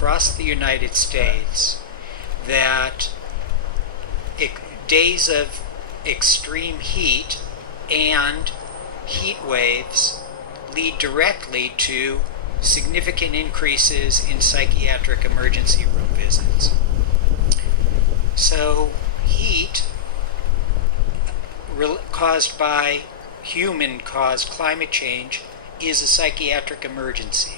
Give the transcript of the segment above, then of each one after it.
across the United States that days of extreme heat and heat waves lead directly to significant increases in psychiatric emergency room visits. So heat caused by human-caused climate change is a psychiatric emergency.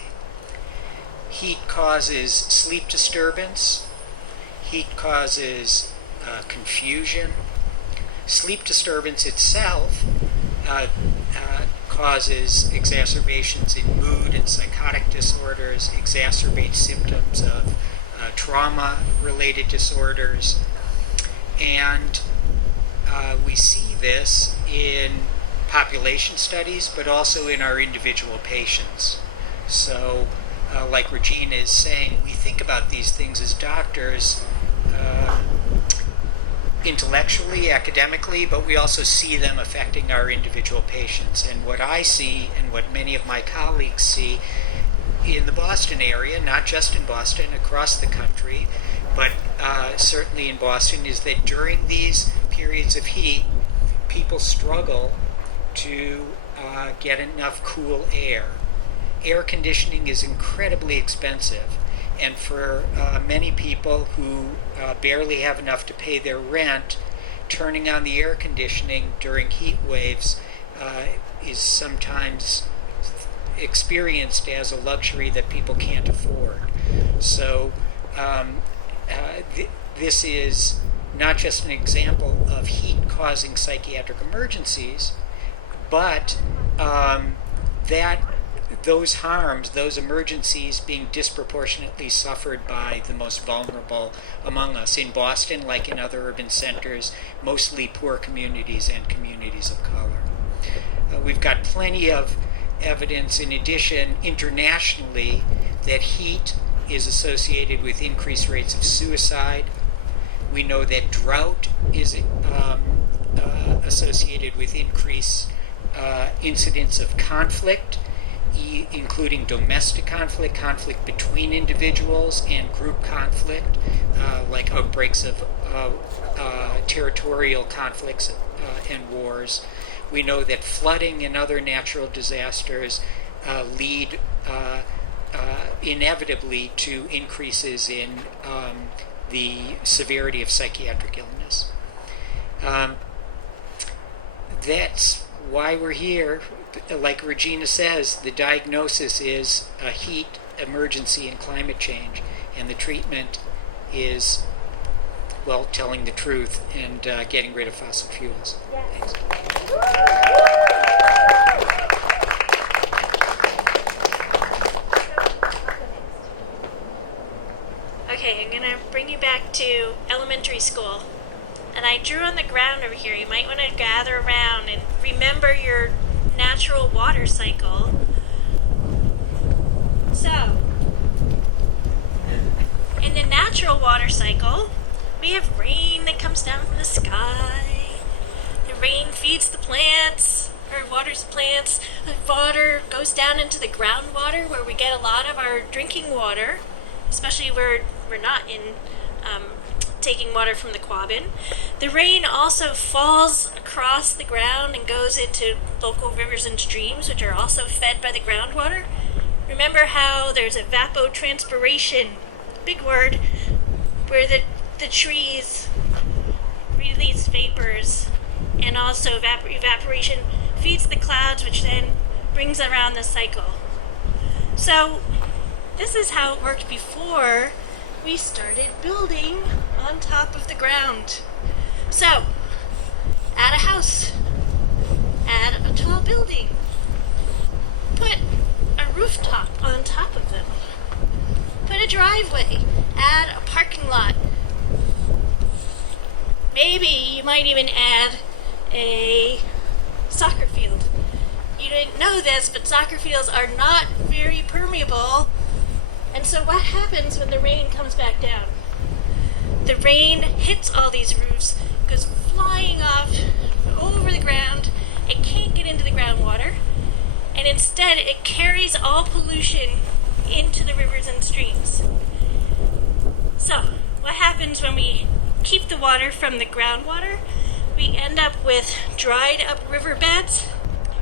Heat causes sleep disturbance. Heat causes confusion. Sleep disturbance itself causes exacerbations in mood and psychotic disorders, exacerbates symptoms of trauma-related disorders, and we see this in population studies, but also in our individual patients. So, like Regina is saying, we think about these things as doctors intellectually, academically, but we also see them affecting our individual patients. And what I see, and what many of my colleagues see in the Boston area, not just in Boston, across the country, but certainly in Boston, is that during these periods of heat, people struggle to get enough cool air. Air conditioning is incredibly expensive, and for many people who barely have enough to pay their rent, turning on the air conditioning during heat waves is sometimes experienced as a luxury that people can't afford. So this is not just an example of heat causing psychiatric emergencies, but that those harms, those emergencies being disproportionately suffered by the most vulnerable among us. In Boston, like in other urban centers, mostly poor communities and communities of color. We've got plenty of evidence, in addition, internationally, that heat is associated with increased rates of suicide. We know that drought is associated with increased incidents of conflict, including domestic conflict, conflict between individuals, and group conflict, like outbreaks of territorial conflicts and wars. We know that flooding and other natural disasters lead inevitably to increases in the severity of psychiatric illness. That's why we're here. Like Regina says, the diagnosis is a heat emergency and climate change, and the treatment is, well, telling the truth and getting rid of fossil fuels. Yes. Thanks. Okay, I'm going to bring you back to elementary school. And I drew on the ground over here. You might want to gather around and remember your natural water cycle. So, in the natural water cycle, we have rain that comes down from the sky. The rain feeds the plants, or waters the plants. The water goes down into the groundwater where we get a lot of our drinking water, especially where we're not in taking water from the Quabbin. The rain also falls across the ground and goes into local rivers and streams, which are also fed by the groundwater. Remember how there's evapotranspiration, big word, where the trees release vapors, and also evaporation feeds the clouds, which then brings around the cycle. So this is how it worked before we started building on top of the ground. So, add a house, add a tall building, put a rooftop on top of them, put a driveway, add a parking lot. Maybe you might even add a soccer field. You didn't know this, but soccer fields are not very permeable. And so what happens when the rain comes back down? The rain hits all these roofs, goes flying off over the ground. It can't get into the groundwater, and instead it carries all pollution into the rivers and streams. happens when we keep the water from the groundwater. We end up with dried up riverbeds.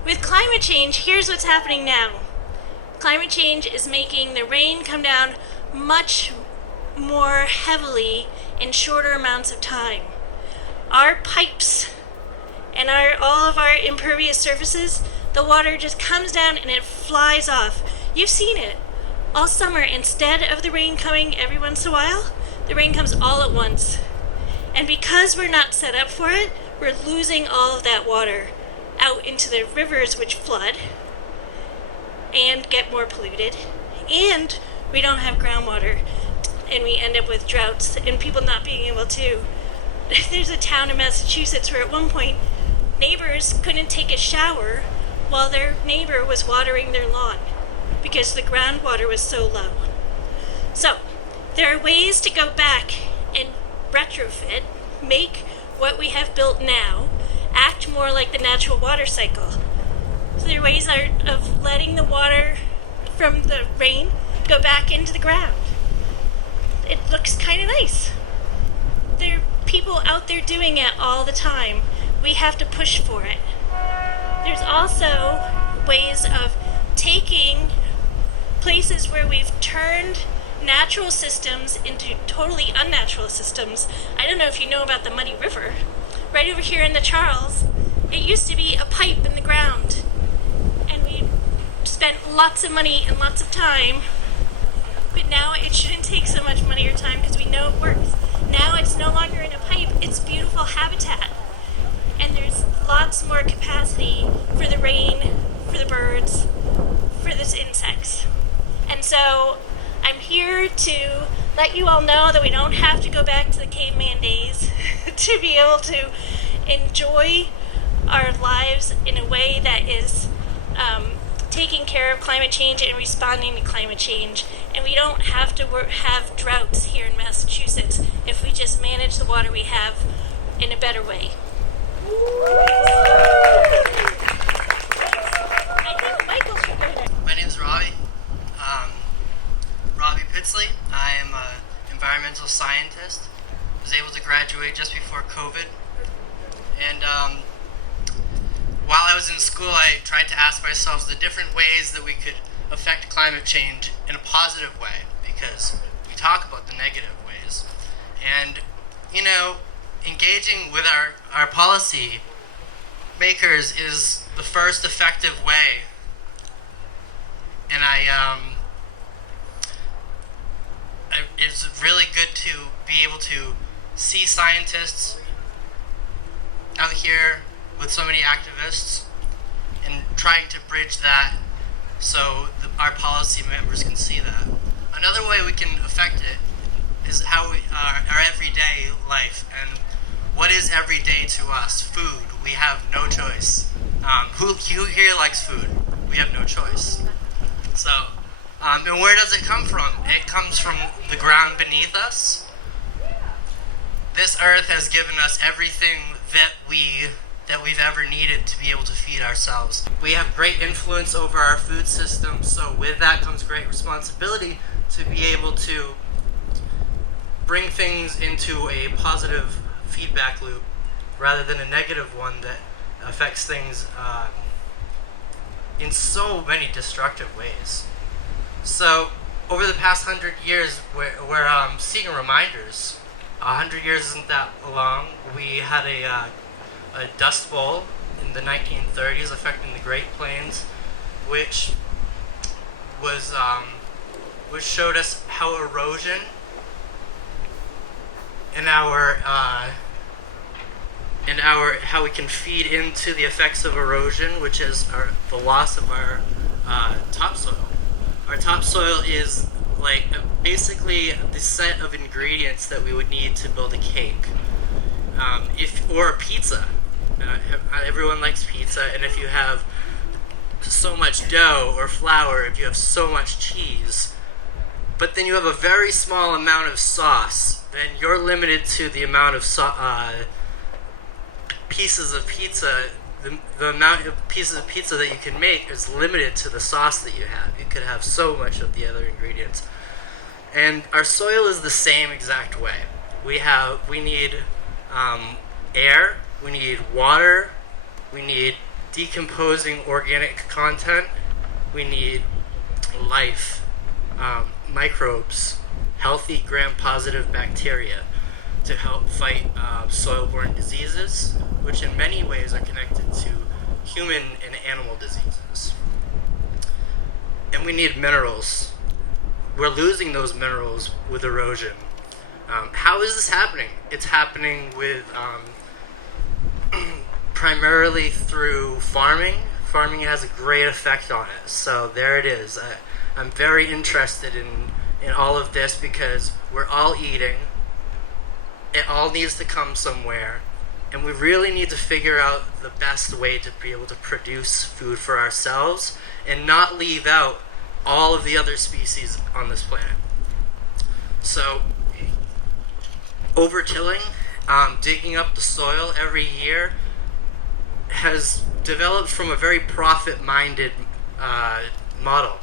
With climate change, here's what's happening now. Climate change is making the rain come down much more heavily in shorter amounts of time. Our pipes and all of our impervious surfaces, the water just comes down and it flies off. You've seen it. All summer, instead of the rain coming every once in a while, the rain comes all at once. And because we're not set up for it, we're losing all of that water out into the rivers, which flood and get more polluted. And we don't have groundwater, and we end up with droughts and people not being able to. There's a town in Massachusetts where at one point neighbors couldn't take a shower while their neighbor was watering their lawn because the groundwater was so low. So there are ways to go back and retrofit, make what we have built now act more like the natural water cycle. So there are ways of letting the water from the rain go back into the ground. It looks kind of nice. There are people out there doing it all the time. We have to push for it. There's also ways of taking places where we've turned natural systems into totally unnatural systems. I don't know if you know about the Muddy River. Right over here in the Charles, it used to be a pipe in the ground. And we spent lots of money and lots of time, but now it shouldn't take so much money or time because we know it works. Now it's no longer in a pipe, it's beautiful habitat. And there's lots more capacity for the rain, for the birds, for the insects. And so I'm here to let you all know that we don't have to go back to the caveman days to be able to enjoy our lives in a way that is taking care of climate change and responding to climate change. And we don't have to have droughts here in Massachusetts if we just manage the water we have in a better way. I think Michael should go there. My name is Robbie. Robbie Pitsley. I am an environmental scientist. I was able to graduate just before COVID. And while I was in school, I tried to ask myself the different ways that we could affect climate change in a positive way, because we talk about the negative ways. And, you know, engaging with our policy makers is the first effective way. And it's really good to be able to see scientists out here with so many activists and trying to bridge that so our policy members can see that. Another way we can affect it is how our everyday life. And what is everyday to us? Food. We have no choice. Who here likes food? We have no choice. So, and where does it come from? It comes from the ground beneath us. This earth has given us everything that we've ever needed to be able to feed ourselves. We have great influence over our food system, so with that comes great responsibility to be able to bring things into a positive feedback loop rather than a negative one that affects things in so many destructive ways. So over the past 100 years, we're seeing reminders. 100 years isn't that long. We had a dust bowl in the 1930s affecting the Great Plains, which showed us how erosion and how we can feed into the effects of erosion, which is the loss of our topsoil. Our topsoil is like basically the set of ingredients that we would need to build a cake, or a pizza. Everyone likes pizza, and if you have so much dough or flour, if you have so much cheese, but then you have a very small amount of sauce, then you're limited to the amount of pieces of pizza. The amount of pieces of pizza that you can make is limited to the sauce that you have. You could have so much of the other ingredients. And our soil is the same exact way. We need air, we need water, we need decomposing organic content, we need life, microbes, healthy gram-positive bacteria to help fight soil-borne diseases, which in many ways are connected to human and animal diseases. And we need minerals. We're losing those minerals with erosion. How is this happening? It's happening with primarily through farming. Farming has a great effect on it. So there it is. I'm very interested in all of this because we're all eating. It all needs to come somewhere. And we really need to figure out the best way to be able to produce food for ourselves and not leave out all of the other species on this planet. So, overtilling, digging up the soil every year has developed from a very profit-minded model,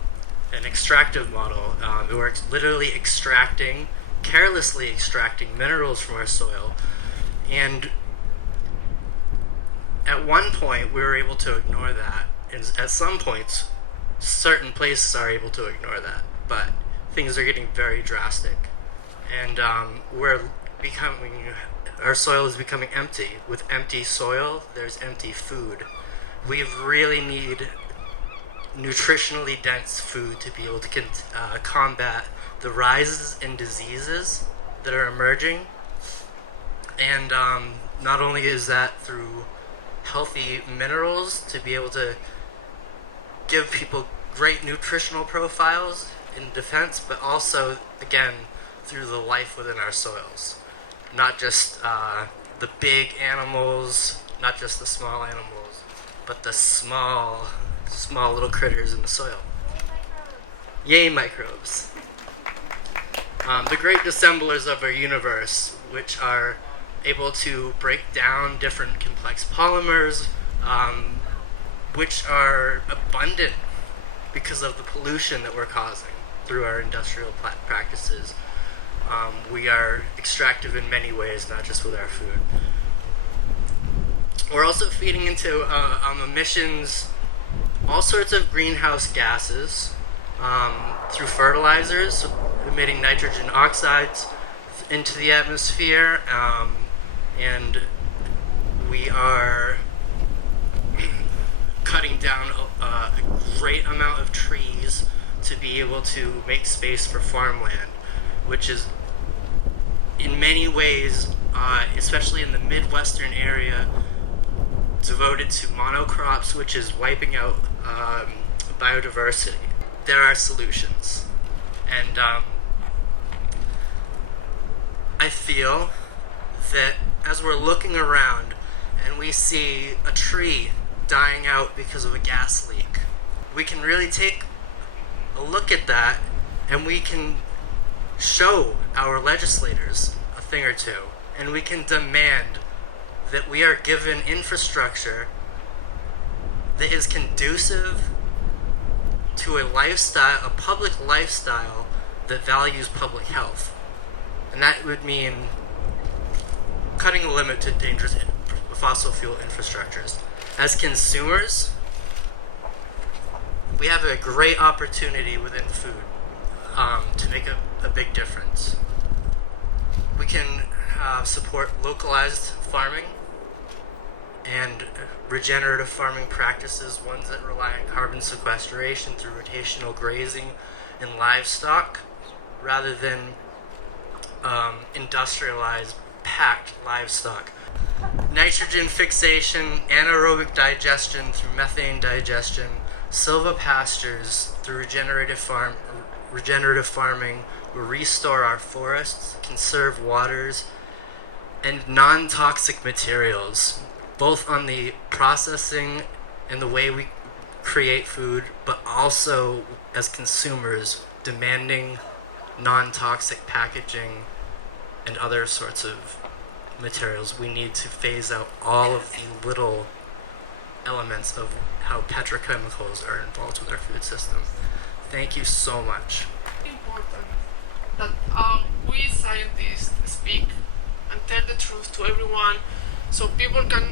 an extractive model. We're literally carelessly extracting minerals from our soil. And at one point, we were able to ignore that. And at some points, certain places are able to ignore that. But things are getting very drastic. And our soil is becoming empty. With empty soil, there's empty food. We really need nutritionally dense food to be able to combat the rises in diseases that are emerging. And not only is that through healthy minerals to be able to give people great nutritional profiles in defense, but also, again, through the life within our soils. Not just the big animals, not just the small animals, but the small little critters in the soil. Yay, microbes. The great dissemblers of our universe, which are able to break down different complex polymers, which are abundant because of the pollution that we're causing through our industrial practices. We are extractive in many ways, not just with our food. We're also feeding into emissions, all sorts of greenhouse gases through fertilizers, emitting nitrogen oxides into the atmosphere, and we are cutting down a great amount of trees to be able to make space for farmland, which is in many ways, especially in the Midwestern area, devoted to monocrops, which is wiping out biodiversity. There are solutions. And I feel that as we're looking around and we see a tree dying out because of a gas leak, we can really take a look at that and we can show our legislators a thing or two, and we can demand that we are given infrastructure that is conducive to a public lifestyle that values public health. And that would mean cutting a limit to dangerous fossil fuel infrastructures. As consumers, we have a great opportunity within food to make a big difference. We can support localized farming and regenerative farming practices, ones that rely on carbon sequestration through rotational grazing and livestock, rather than industrialized, packed livestock. Nitrogen fixation, anaerobic digestion through methane digestion, silvopastures through regenerative farming will restore our forests, conserve waters, and non-toxic materials, both on the processing and the way we create food, but also as consumers demanding non-toxic packaging and other sorts of materials. We need to phase out all of the little elements of how petrochemicals are involved with our food system. Thank you so much. Important that we scientists speak truth to everyone, so people can,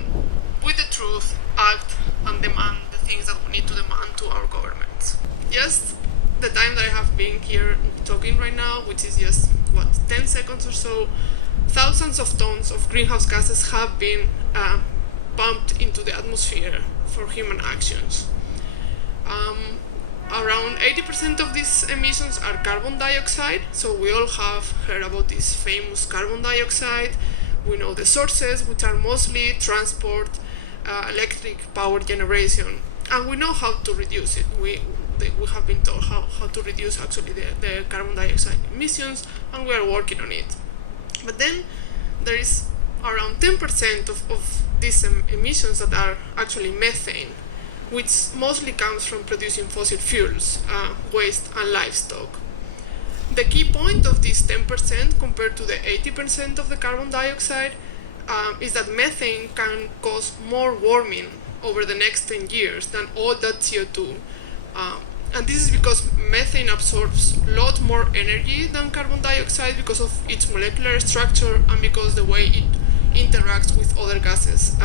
with the truth, act and demand the things that we need to demand to our governments. Just the time that I have been here talking right now, which is just, 10 seconds or so, thousands of tons of greenhouse gases have been pumped into the atmosphere for human actions. Around 80% of these emissions are carbon dioxide, so we all have heard about this famous carbon dioxide. We know the sources, which are mostly transport, electric power generation, and we know how to reduce it. We have been told how to reduce actually the carbon dioxide emissions, and we are working on it. But then there is around 10% of these emissions that are actually methane, which mostly comes from producing fossil fuels, waste, and livestock. The key point of this 10% compared to the 80% of the carbon dioxide is that methane can cause more warming over the next 10 years than all that CO2. And this is because methane absorbs a lot more energy than carbon dioxide because of its molecular structure and because the way it interacts with other gases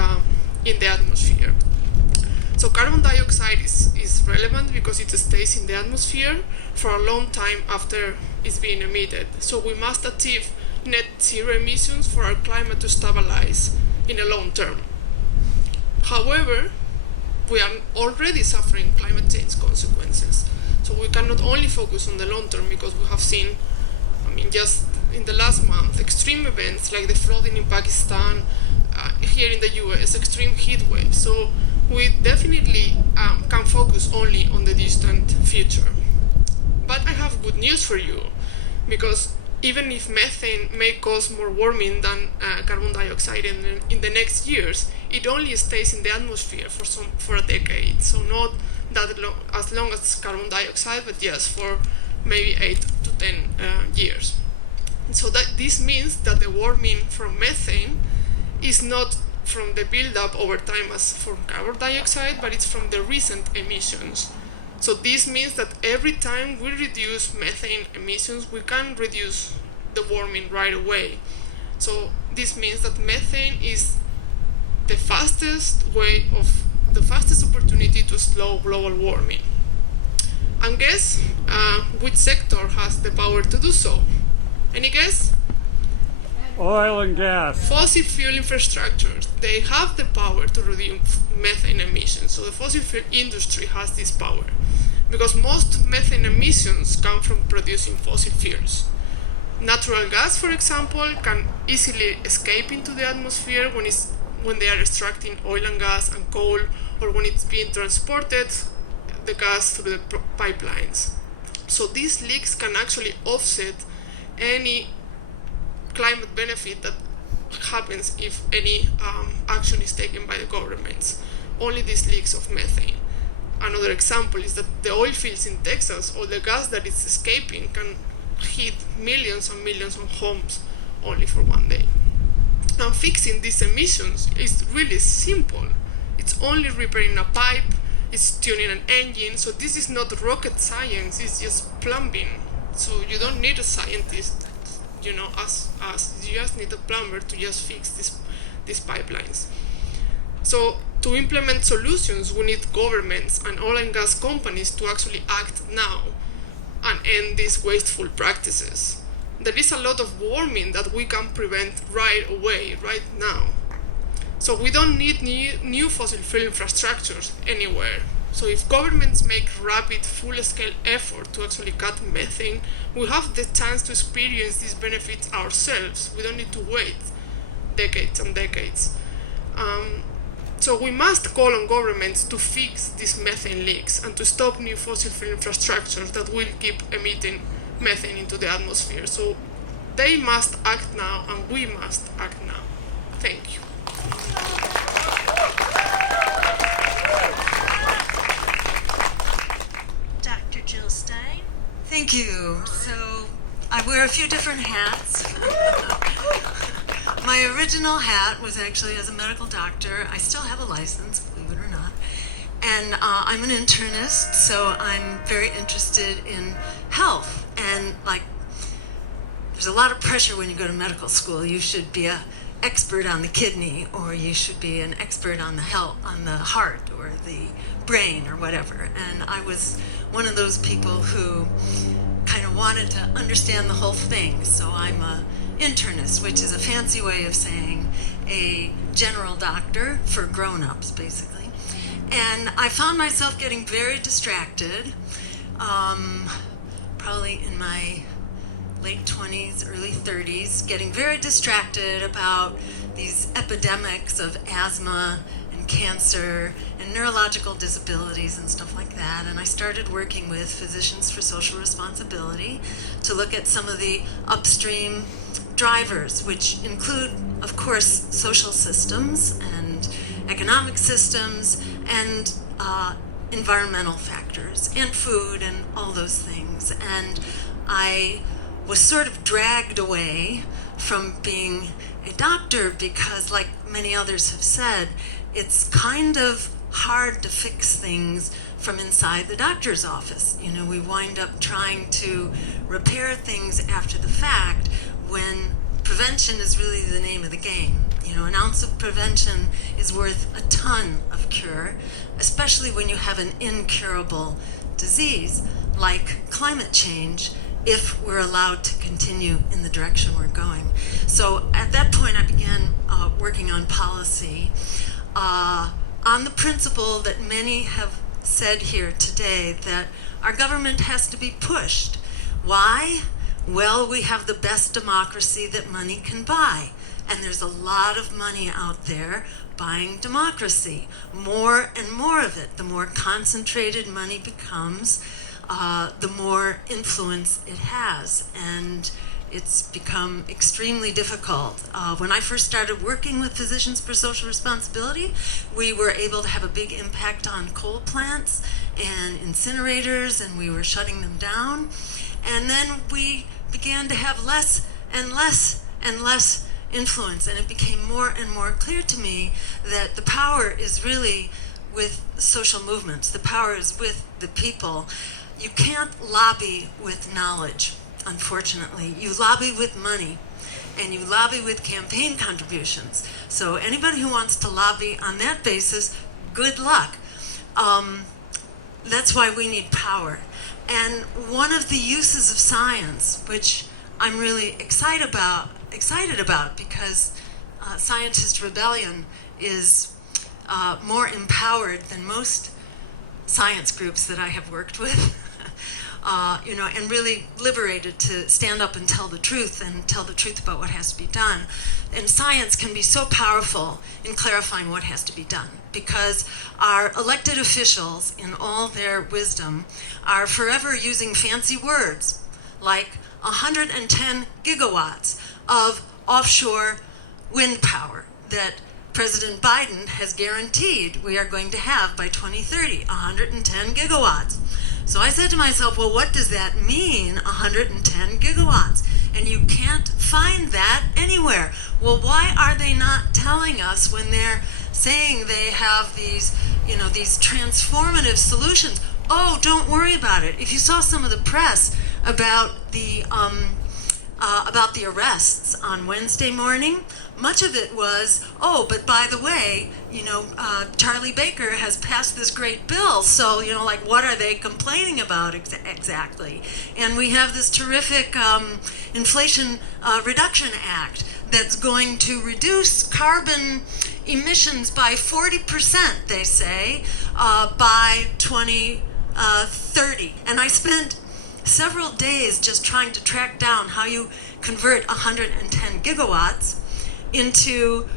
in the atmosphere. So carbon dioxide is relevant because it stays in the atmosphere for a long time after it's being emitted. So we must achieve net zero emissions for our climate to stabilize in the long term. However, we are already suffering climate change consequences. So we cannot only focus on the long term because we have seen, just in the last month, extreme events like the flooding in Pakistan, here in the US, extreme heat waves. So we definitely can focus only on the distant future. But I have good news for you, because even if methane may cause more warming than carbon dioxide in the next years, it only stays in the atmosphere for a decade. So not that as long as carbon dioxide, but yes, for maybe 8 to 10 years. So that this means that the warming from methane is not from the buildup over time as from carbon dioxide, but it's from the recent emissions. So this means that every time we reduce methane emissions, we can reduce the warming right away. So this means that methane is the fastest opportunity to slow global warming. And guess which sector has the power to do so? Any guess? Oil and gas. Fossil fuel infrastructures. They have the power to reduce methane emissions. So the fossil fuel industry has this power, because most methane emissions come from producing fossil fuels. Natural gas, for example, can easily escape into the atmosphere when they are extracting oil and gas and coal, or when it's being transported, the gas through the pipelines. So these leaks can actually offset any climate benefit that happens if any action is taken by the governments. Only these leaks of methane. Another example is that the oil fields in Texas, or the gas that is escaping, can hit millions and millions of homes only for one day. And fixing these emissions is really simple. It's only repairing a pipe, it's tuning an engine, so this is not rocket science, it's just plumbing. So you don't need a scientist, as you just need a plumber to just fix these pipelines. So to implement solutions, we need governments and oil and gas companies to actually act now and end these wasteful practices. There is a lot of warming that we can prevent right away, right now. So we don't need new fossil fuel infrastructures anywhere. So if governments make rapid, full-scale effort to actually cut methane, we have the chance to experience these benefits ourselves. We don't need to wait decades and decades. So we must call on governments to fix these methane leaks and to stop new fossil fuel infrastructures that will keep emitting methane into the atmosphere. So they must act now, and we must act now. Thank you. Dr. Jill Stein. Thank you. So I wear a few different hats. My original hat was actually as a medical doctor. I still have a license, believe it or not. And I'm an internist, so I'm very interested in health. And there's a lot of pressure when you go to medical school. You should be a expert on the kidney, or you should be an expert on the heart or the brain or whatever. And I was one of those people who kind of wanted to understand the whole thing. So I'm a internist, which is a fancy way of saying a general doctor for grown-ups, basically. And I found myself getting very distracted, probably in my late 20s, early 30s, getting very distracted about these epidemics of asthma and cancer and neurological disabilities and stuff like that. And I started working with Physicians for Social Responsibility to look at some of the upstream drivers, which include, of course, social systems and economic systems and environmental factors and food and all those things. And I was sort of dragged away from being a doctor because, like many others have said, it's kind of hard to fix things from inside the doctor's office. You know, we wind up trying to repair things after the fact when prevention is really the name of the game. You know, an ounce of prevention is worth a ton of cure, especially when you have an incurable disease like climate change, if we're allowed to continue in the direction we're going. So at that point, I began working on policy on the principle that many have said here today, that our government has to be pushed. Why? Well, we have the best democracy that money can buy. And there's a lot of money out there buying democracy. More and more of it. The more concentrated money becomes, the more influence it has. And it's become extremely difficult. When I first started working with Physicians for Social Responsibility, we were able to have a big impact on coal plants and incinerators, and we were shutting them down. And then we began to have less and less and less influence, and it became more and more clear to me that the power is really with social movements. The power is with the people. You can't lobby with knowledge, unfortunately. You lobby with money, and you lobby with campaign contributions. So anybody who wants to lobby on that basis, good luck. That's why we need power. And one of the uses of science, which I'm really excited about because Scientist Rebellion is more empowered than most science groups that I have worked with, and really liberated to stand up and tell the truth about what has to be done. And science can be so powerful in clarifying what has to be done, because our elected officials, in all their wisdom, are forever using fancy words like 110 gigawatts of offshore wind power that President Biden has guaranteed we are going to have by 2030, 110 gigawatts. So I said to myself, well, what does that mean, 110 gigawatts? And you can't find that anywhere. Well, why are they not telling us when they're saying they have these transformative solutions? Oh, don't worry about it. If you saw some of the press about the arrests on Wednesday morning, much of it was, oh, but by the way, Charlie Baker has passed this great bill, so, what are they complaining about exactly? And we have this terrific Inflation Reduction Act that's going to reduce carbon emissions by 40%, they say, by 2030. And I spent several days just trying to track down how you convert 110 gigawatts into,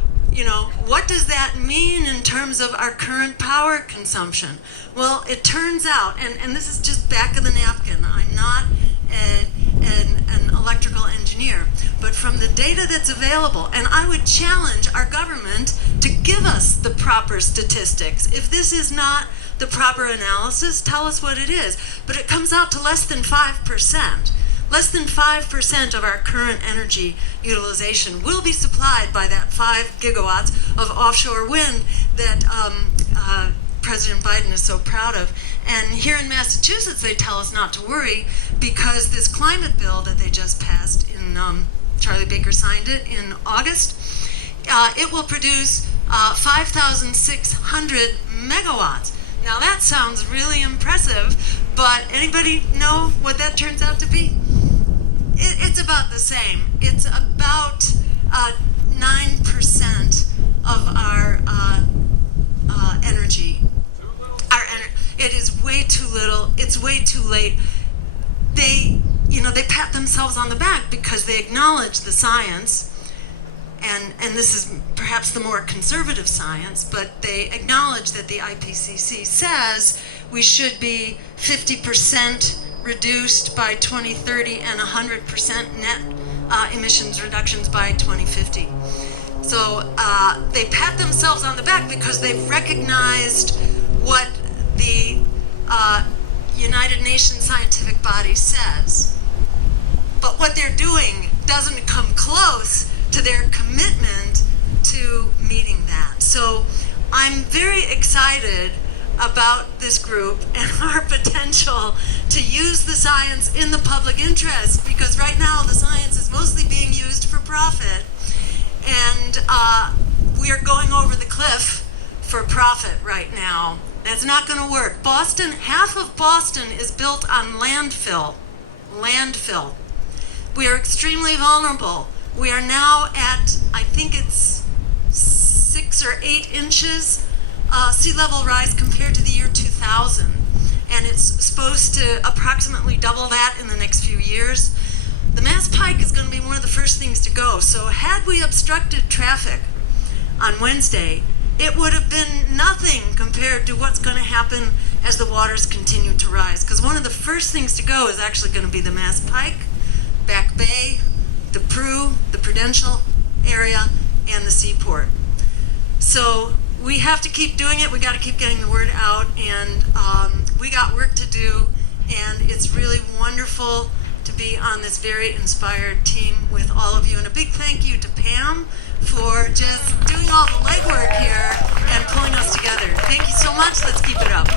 what does that mean in terms of our current power consumption? Well, it turns out, and this is just back of the napkin, I'm not an electrical engineer, but from the data that's available, and I would challenge our government to give us the proper statistics. If this is not the proper analysis, tell us what it is. But it comes out to less than 5%. Less than 5% of our current energy utilization will be supplied by that 5 gigawatts of offshore wind that President Biden is so proud of. And here in Massachusetts, they tell us not to worry because this climate bill that they just passed Charlie Baker signed it in August, it will produce 5,600 megawatts. Now that sounds really impressive, but anybody know what that turns out to be? It's about the same. It's about 9% of our energy. It is way too little. It's way too late. They pat themselves on the back because they acknowledge the science, and this is perhaps the more conservative science, but they acknowledge that the IPCC says we should be 50% reduced by 2030 and 100% net emissions reductions by 2050. So they pat themselves on the back because they've recognized what the United Nations scientific body says. But what they're doing doesn't come close to their commitment to meeting that. So I'm very excited about this group and our potential to use the science in the public interest, because right now the science is mostly being used for profit, and we are going over the cliff for profit right now. That's not going to work. Boston, half of Boston is built on landfill. We are extremely vulnerable. We are now at, I think it's 6 or 8 inches sea level rise compared to the year 2000. And it's supposed to approximately double that in the next few years. The Mass Pike is going to be one of the first things to go. So had we obstructed traffic on Wednesday, it would have been nothing compared to what's going to happen as the waters continue to rise. Because one of the first things to go is actually going to be the Mass Pike, Back Bay, the Prue, the Prudential area, and the seaport. So we have to keep doing it. We got to keep getting the word out, and we got work to do. And it's really wonderful to be on this very inspired team with all of you. And a big thank you to Pam for just doing all the legwork here and pulling us together. Thank you so much. Let's keep it up.